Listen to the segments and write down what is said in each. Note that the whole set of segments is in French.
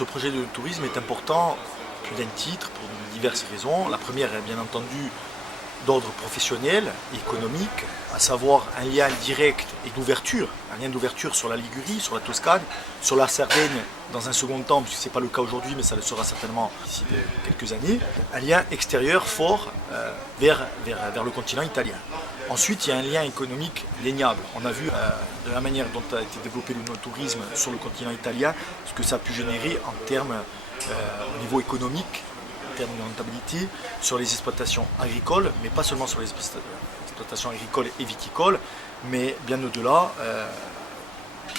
Ce projet de tourisme est important plus d'un titre pour diverses raisons. La première est bien entendu d'ordre professionnel et économique, à savoir un lien direct et d'ouverture, un lien d'ouverture sur la Ligurie, sur la Toscane, sur la Sardaigne dans un second temps, puisque ce n'est pas le cas aujourd'hui, mais ça le sera certainement d'ici quelques années, un lien extérieur fort vers le continent italien. Ensuite, il y a un lien économique indéniable. On a vu de la manière dont a été développé le no-tourisme sur le continent italien, ce que ça a pu générer en termes au niveau économique, en termes de rentabilité, sur les exploitations agricoles, mais pas seulement sur les exploitations agricoles et viticoles, mais bien au-delà,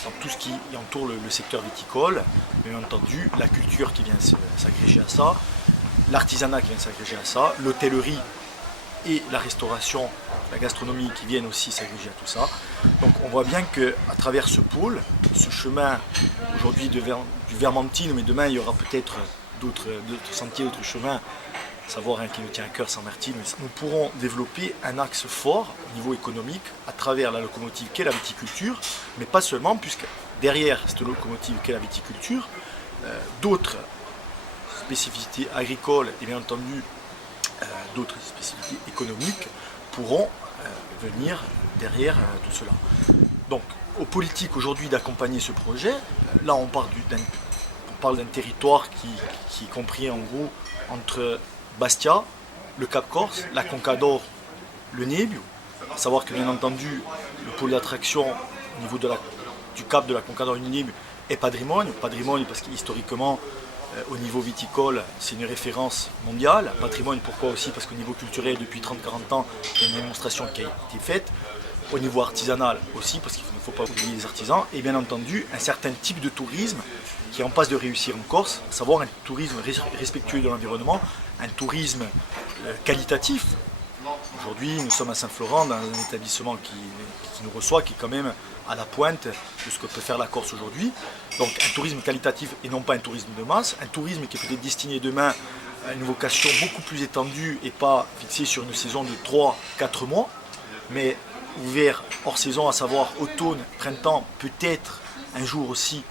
dans tout ce qui entoure le secteur viticole, bien entendu, la culture qui vient s'agréger à ça, l'artisanat qui vient s'agréger à ça, l'hôtellerie et la restauration, la gastronomie qui viennent aussi s'agréger à tout ça. Donc on voit bien qu'à travers ce pôle, ce chemin aujourd'hui du Vermentine, mais demain il y aura peut-être d'autres sentiers, d'autres chemins, à savoir un qui nous tient à cœur, Saint-Martin, nous pourrons développer un axe fort au niveau économique à travers la locomotive qu'est la viticulture, mais pas seulement, puisque derrière cette locomotive qu'est la viticulture, d'autres spécificités agricoles et bien entendu d'autres spécificités économiques pourront venir derrière tout cela. Donc, aux politiques aujourd'hui d'accompagner ce projet, là on parle d'un territoire qui est compris en gros entre Bastia, le Cap Corse, la Conca d'Or, le Nebbio, à savoir que bien entendu le pôle d'attraction au niveau du Cap de la Conca d'Or et du Nebbio est Patrimonio parce qu'historiquement au niveau viticole, c'est une référence mondiale. Patrimoine, pourquoi aussi? Parce qu'au niveau culturel, depuis 30-40 ans, il y a une démonstration qui a été faite. Au niveau artisanal aussi, parce qu'il ne faut pas oublier les artisans. Et bien entendu, un certain type de tourisme qui est en passe de réussir en Corse, à savoir un tourisme respectueux de l'environnement, un tourisme qualitatif. Aujourd'hui, nous sommes à Saint-Florent, dans un établissement qui nous reçoit, qui est quand même à la pointe de ce que peut faire la Corse aujourd'hui. Donc un tourisme qualitatif et non pas un tourisme de masse, un tourisme qui est peut-être destiné demain à une vocation beaucoup plus étendue et pas fixée sur une saison de 3-4 mois, mais ouvert hors saison, à savoir automne, printemps, peut-être un jour aussi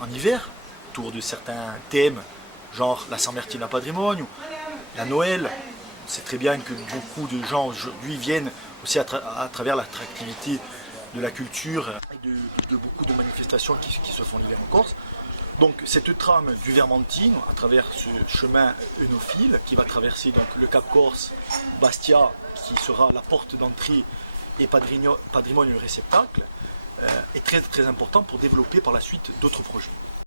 en hiver, autour de certains thèmes, genre la San Martino a Patrimonio, la Noël. C'est très bien que beaucoup de gens aujourd'hui viennent aussi à travers l'attractivité de la culture et de beaucoup de manifestations qui se font l'hiver en Corse. Donc cette trame du Vermentine, à travers ce chemin œnophile qui va traverser donc le Cap Corse, Bastia, qui sera la porte d'entrée, et Patrimonio le réceptacle, est très très important pour développer par la suite d'autres projets.